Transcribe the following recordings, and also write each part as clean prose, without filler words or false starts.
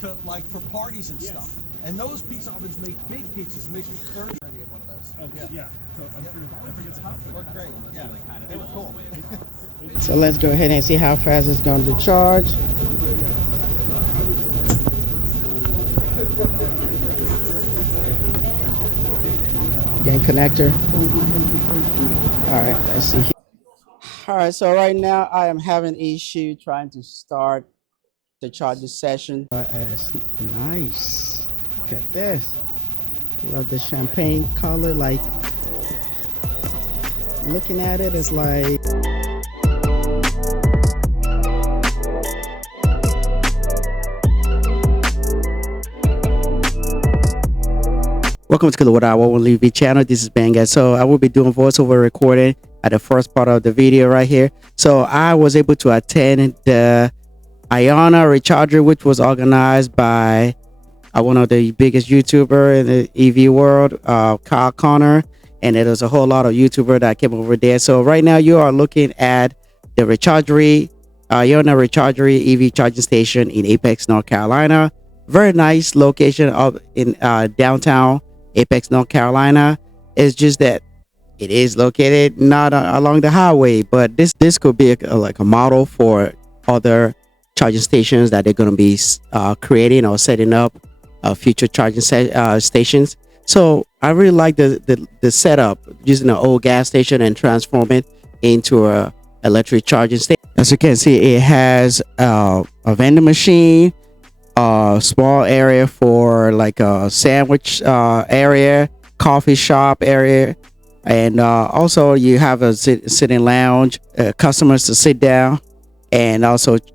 To, like for parties and stuff. And those pizza ovens make big pizzas. It makes you 30 ready in one of those. Oh, yeah. So I'm sure I forget the top. Worked great. Yeah, they were cool. So let's go ahead and see how fast it's going to charge. Again, connector. All right, let's see. All right, so right now I am having an issue trying to start the charging session. It's nice. Look at this. Love the champagne color. Like looking at it, it's like. Welcome to the KwhOnlyEv channel. This is Ben, guys. So I will be doing voiceover recording at the first part of the video right here. So I was able to attend the IONNA Rechargery, which was organized by one of the biggest YouTuber in the EV world, Kyle Connor, and there was a whole lot of YouTuber that came over there. So right now you are looking at the Rechargery, IONNA Rechargery EV charging station in Apex, North Carolina. Very nice location up in downtown Apex, North Carolina. It's just that it is located not along the highway, but this could be like a model for other charging stations that they're going to be creating or setting up future charging stations. So I really like the setup, using an old gas station and transform it into a electric charging station. As you can see, it has a vending machine, a small area for like a sandwich area, coffee shop area, and also you have a sitting lounge, customers to sit down, and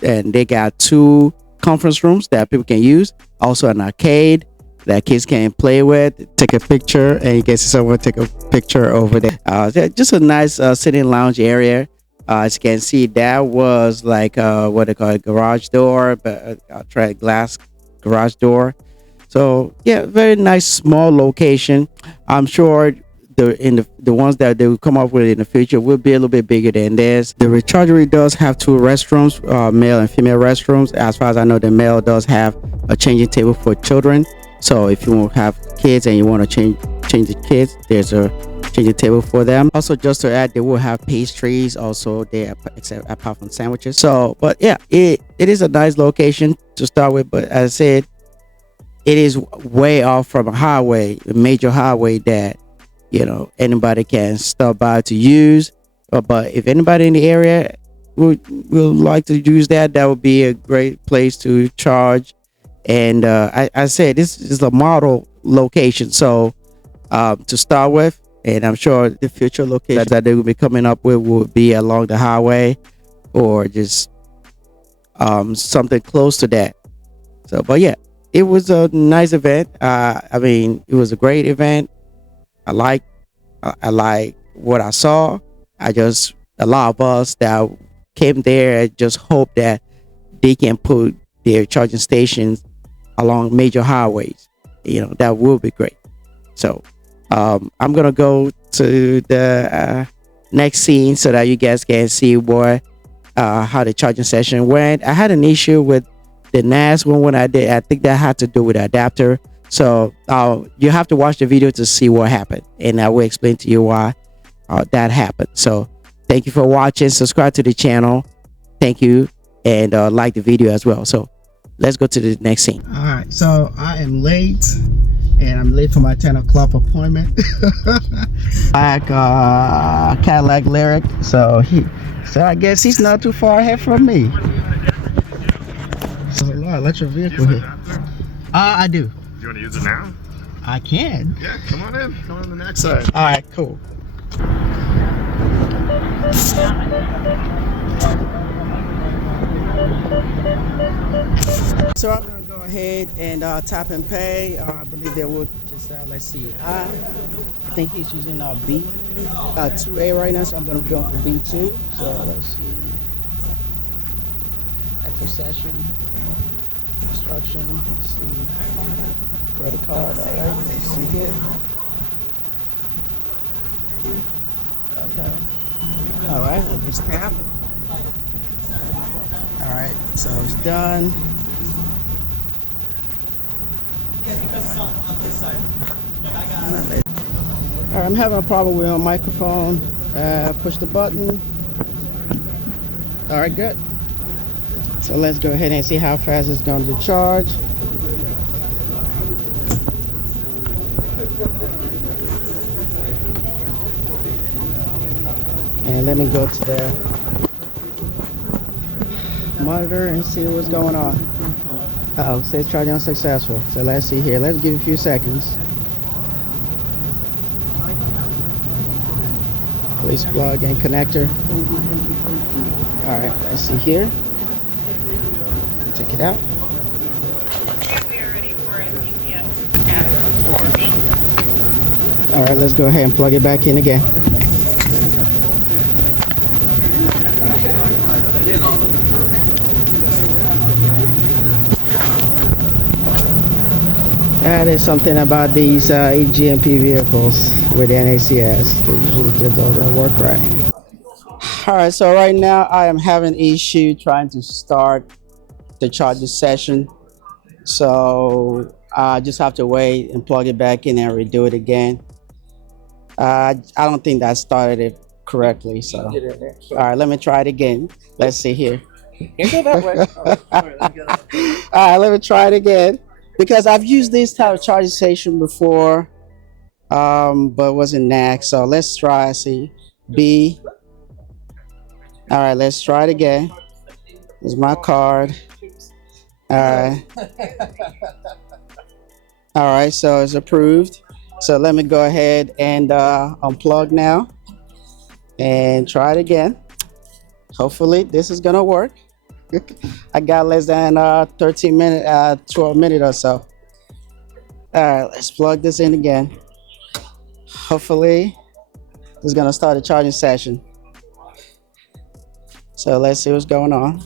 they got 2 conference rooms that people can use, also an arcade that kids can play with, take a picture, and you can see someone take a picture over there. Just a nice sitting lounge area. As you can see, that was like what they call a garage door, but a glass garage door. So yeah, very nice small location. I'm sure the ones that they will come up with in the future will be a little bit bigger than this. The Rechargery does have 2 restrooms, male and female restrooms. As far as I know, the male does have a changing table for children. So if you have kids and you want to change the kids, there's a changing table for them. Also, just to add, they will have pastries also there, except apart from sandwiches. So, but yeah, it is a nice location to start with. But as I said, it is way off from a highway, a major highway that anybody can stop by to use. But if anybody in the area would like to use that would be a great place to charge. And I said this is a model location, so to start with, and I'm sure the future locations that they will be coming up with will be along the highway or just something close to that. So, but yeah, it was a nice event. I mean, it was a great event. I like what I saw. A lot of us that came there just hope that they can put their charging stations along major highways. That will be great. So I'm gonna go to the next scene so that you guys can see how the charging session went. I had an issue with the NACS one when I did. I think that had to do with the adapter. So you have to watch the video to see what happened, and I will explain to you why that happened. So thank you for watching. Subscribe to the channel. Thank you, and like the video as well. So let's go to the next scene. All right, so I am late, and I'm late for my 10 o'clock appointment. Like Cadillac Lyric, so I guess he's not too far ahead from me. So a lot of electric vehicle here. I do. Do you want to use it now? I can. Yeah, come on in. Come on the next side. All right, cool. So I'm gonna go ahead and tap and pay. I believe they will just let's see. I think he's using B 2A right now, so I'm gonna go for B2. So let's see. Extra session. Instruction. Let's see. Credit card. All right. Let's see here. Okay. All right, I just tap. All right, so it's done. All right, I'm having a problem with my microphone. Push the button. All right, good. So let's go ahead and see how fast it's going to charge. And let me go to the monitor and see what's going on. Uh-oh, it says charging unsuccessful. So let's see here. Let's give it a few seconds. Please plug and connector. All right, let's see here. Check it out. We are ready for a CCS at 4B. All right, let's go ahead and plug it back in again. That is something about these EGMP vehicles with NACS. They usually just don't work right. All right, so right now I am having issue trying to start the charging session. So I just have to wait and plug it back in and redo it again. I don't think that started it correctly. So, all right, let me try it again. Let's see here. Can't go that way. All right, let me try it again. Because I've used this type of charging station before, but it wasn't NACS. So let's try, see, B. All right, let's try it again. Here's my card. All right. All right, so it's approved. So let me go ahead and unplug now and try it again. Hopefully this is gonna work. I got less than 13 minutes, 12 minutes or so. All right, let's plug this in again. Hopefully, it's gonna start a charging session. So let's see what's going on.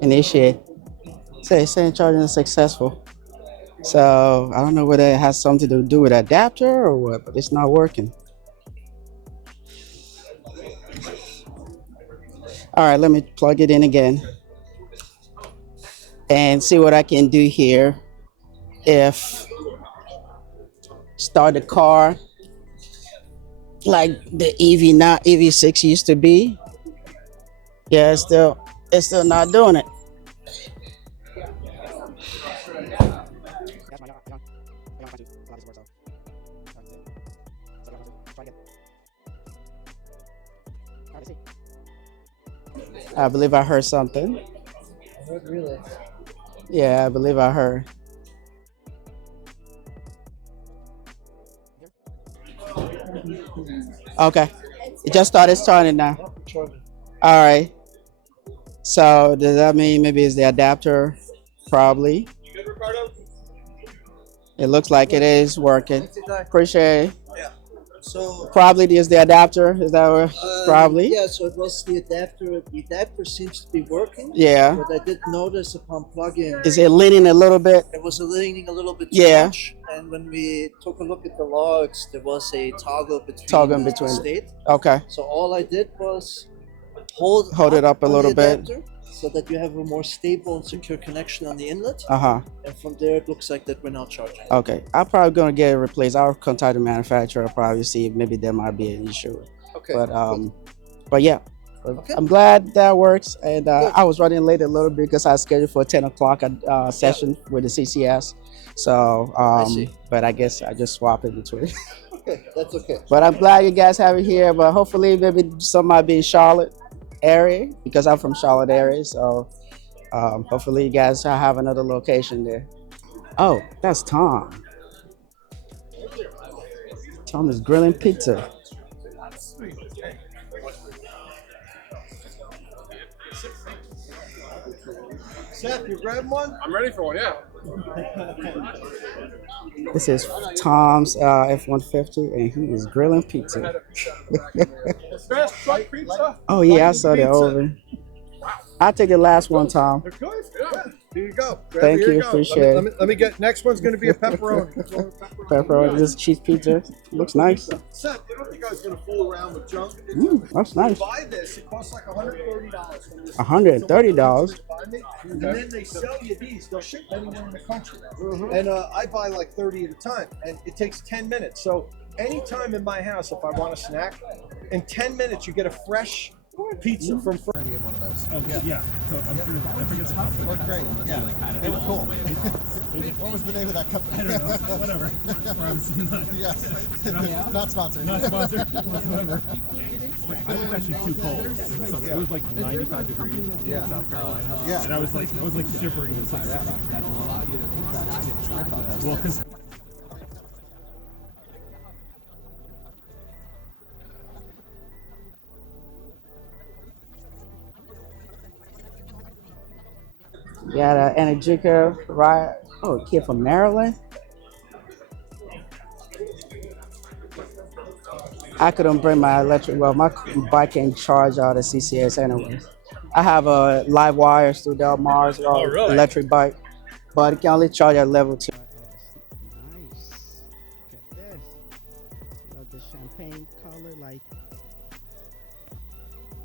Initiate. Saying charging is successful. So I don't know whether it has something to do with adapter or what, but it's not working. All right, let me plug it in again and see what I can do here. If start the car like the EV, not EV6 used to be. Yeah, it's still not doing it. I believe I heard something. Really? Yeah, I believe I heard. Okay, it just started starting now. All right. So does that mean maybe it's the adapter? Probably. It looks like it is working. Appreciate it. So Probably is the adapter. Is that what? Probably. yeah, so it was the adapter. The adapter seems to be working. Yeah. But I did notice upon plugging, Is it leaning a little bit? it was leaning a little bit too Yeah. much. And when we took a look at the logs, there was a toggle between Between. state. Okay. So all I did was hold Hold it up a on little the bit. adapter so that you have a more stable and secure connection on the inlet. Uh-huh. And from there, it looks like that we're now charging. Okay. I'm probably gonna get it replaced. I'll contact the manufacturer, probably see if maybe there might be an issue. Okay. But yeah. Okay. I'm glad that works. And I was running late a little bit because I scheduled for a 10 o'clock session with the CCS. So I see. but I guess I just swapped it between. Okay, that's okay. But I'm glad you guys have it here. But hopefully maybe some might be in Charlotte area because I'm from Charlotte area. So hopefully you guys have another location there. Oh, that's Tom. Tom is grilling pizza. Seth, you grab one? I'm ready for one, yeah. This is Tom's F-150 and he is grilling pizza. Fast truck pizza? Oh yeah, I saw the oven. I'll take the last one, Tom. They're good. Yeah. Here you go. Thank Here you, go. appreciate it. Let me get. Next one's going to be a pepperoni. Pepperoni, this cheese pizza looks nice. Seth, you don't think I was going to fool around with junk? That's nice. Buy this. It costs like $130 from this. $130. And then they sell you these. They'll ship anywhere in the country. And I buy like 30 at a time, and it takes 10 minutes. So anytime in my house, if I want a snack, in 10 minutes you get a fresh pizza from. One of those. Okay, yeah. So I'm sure I forget the company. Worked great. Yeah, it was cool. What was the name of that company? I don't know. Whatever. Yes. Not sponsored. Not sponsored whatsoever. I was actually too cold. It was like 95 degrees in South Carolina. Yeah. And I was like shivering. It was like well, because Got an Energica, right? Oh, a kid from Maryland. I couldn't bring my electric. Well, my bike can charge out the CCS anyway. I have a live wires through Del Mar's electric bike, but it can only charge at level 2. Nice. Look at this. Love the champagne color. Like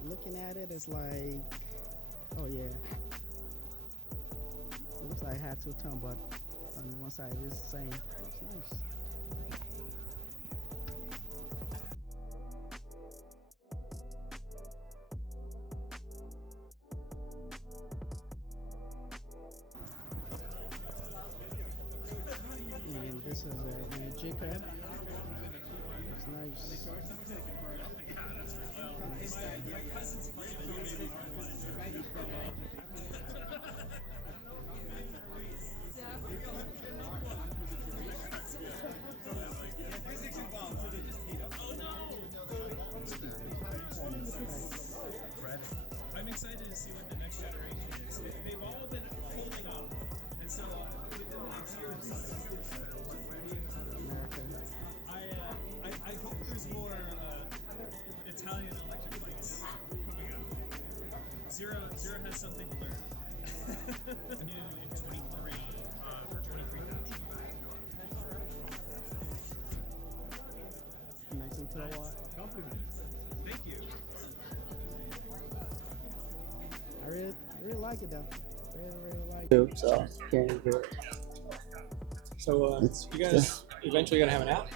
looking at it, it's like, oh yeah. It looks like it had two-tone, but on one side it is the same. It's nice. And this is an Energica. It's nice. I'm excited to see what the next generation is. They've all been holding off, and so within the next year, I hope there's more Italian electric bikes coming out. Zero has something to learn. in 23 for 23,000. Nice and kilowatt. Compliments. Thank you. I really like it though. Really like it. So can't do it. So you guys eventually gonna have an app?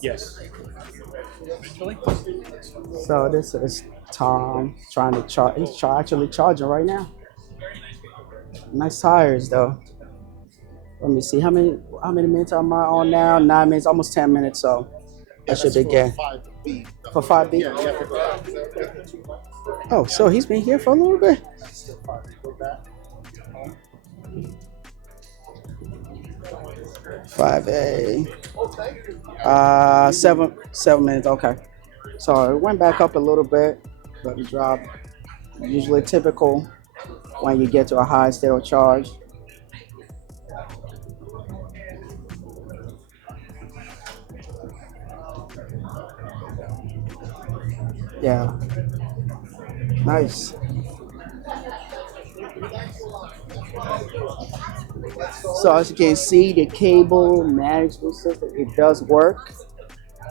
Yes. Eventually? So this is Tom trying to charge. He's actually charging right now. Nice tires though. Let me see how many minutes am I on now? 9 minutes, almost 10 minutes. So that should be good. For 5B. Yeah. Oh, so he's been here for a little bit. 5A. 7 minutes. Okay. So it went back up a little bit, but it dropped. Usually typical when you get to a high state of charge. Yeah. Nice. So as you can see, the cable management system, it does work.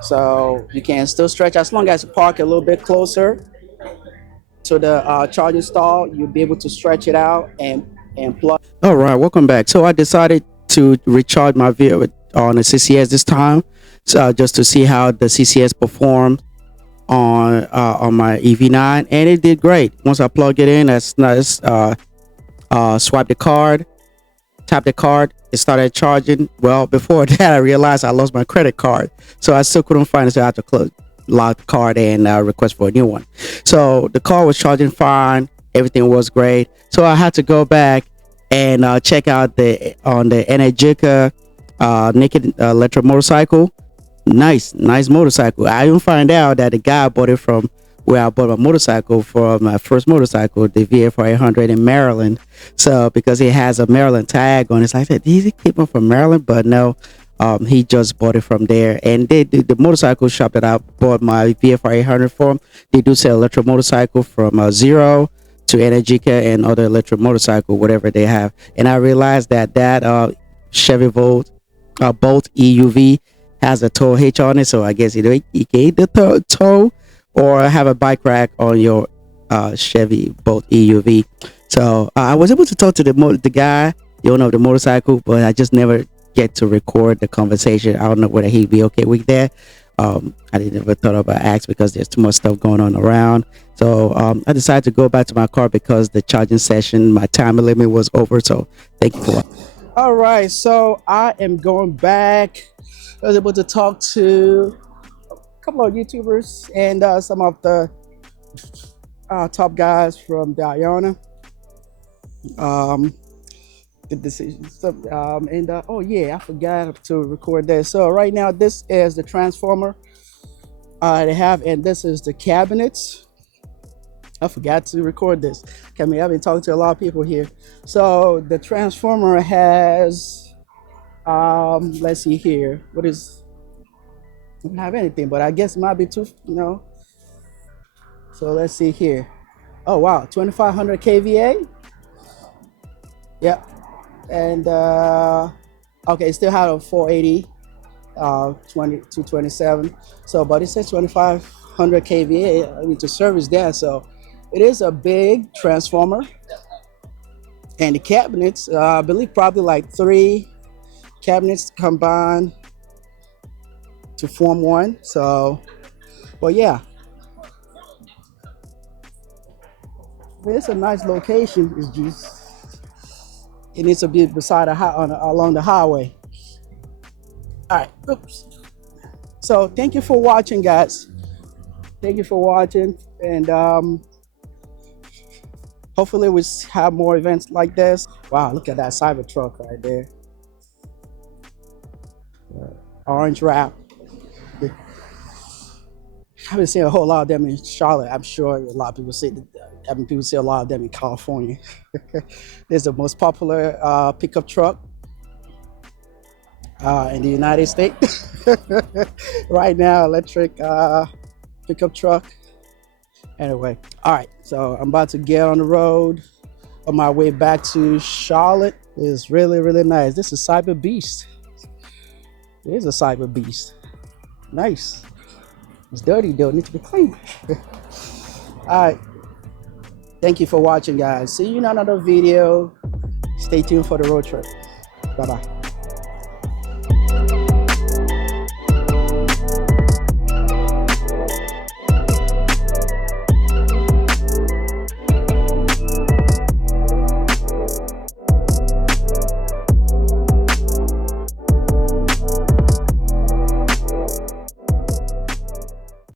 So you can still stretch as long as you park a little bit closer to the charging stall. You'll be able to stretch it out and plug. All right, welcome back. So I decided to recharge my vehicle on the CCS this time, so just to see how the CCS performed on my EV9, and it did great. Once I plug it in, that's nice. Swipe the card, tap the card, it started charging. Well, before that I realized I lost my credit card, so I still couldn't find it, so I had to lock the card and request for a new one. So the car was charging fine, everything was great. So I had to go back and check out the Energica naked electric motorcycle. Nice motorcycle. I didn't find out that the guy bought it from where I bought my motorcycle, from my first motorcycle, the VFR 800 in Maryland. So because it has a Maryland tag on it, so I said, these people from Maryland, but no, he just bought it from there. And the motorcycle shop that I bought my VFR 800 from, they do sell electric motorcycle from 0 to Energica and other electric motorcycle, whatever they have. And I realized that Chevy Bolt EUV has a tow hitch on it, so I guess you can either tow or have a bike rack on your Chevy Bolt EUV. So I was able to talk to the guy, the owner of the motorcycle, but I just never get to record the conversation. I don't know whether he'd be okay with that. I didn't ever thought about ask because there's too much stuff going on around. So I decided to go back to my car because the charging session, my time limit was over. So thank you for watching. All right, so I am going back. I was able to talk to a couple of YouTubers and some of the top guys from the IONNA. The decision stuff. Oh yeah, I forgot to record that. So right now, this is the transformer they have, and this is the cabinets. I forgot to record this. I mean, I've been talking to a lot of people here. So the transformer has, let's see here. What is? I don't have anything, but I guess it might be too, you know. So let's see here. Oh wow, 2500 kVA. Yep. And okay, still have a 480 227. So but it says 2500 kVA. I need to service that. So it is a big transformer, and the cabinets, I believe probably like 3 cabinets combined to form one. So well, yeah, it's a nice location. It's just it needs to be beside along the highway. All right, oops. So thank you for watching, guys. Thank you for watching, and hopefully we have more events like this. Wow, look at that Cybertruck right there. Orange wrap. I haven't seen a whole lot of them in Charlotte. I'm sure a lot of people see. I mean, people see a lot of them in California. This is the most popular pickup truck in the United States. Right now, electric pickup truck. Anyway, all right, so I'm about to get on the road on my way back to Charlotte. It's really, really nice. This is Cyber Beast. It is a Cyber Beast. Nice. It's dirty though, it needs to be clean. All right. Thank you for watching, guys. See you in another video. Stay tuned for the road trip. Bye-bye.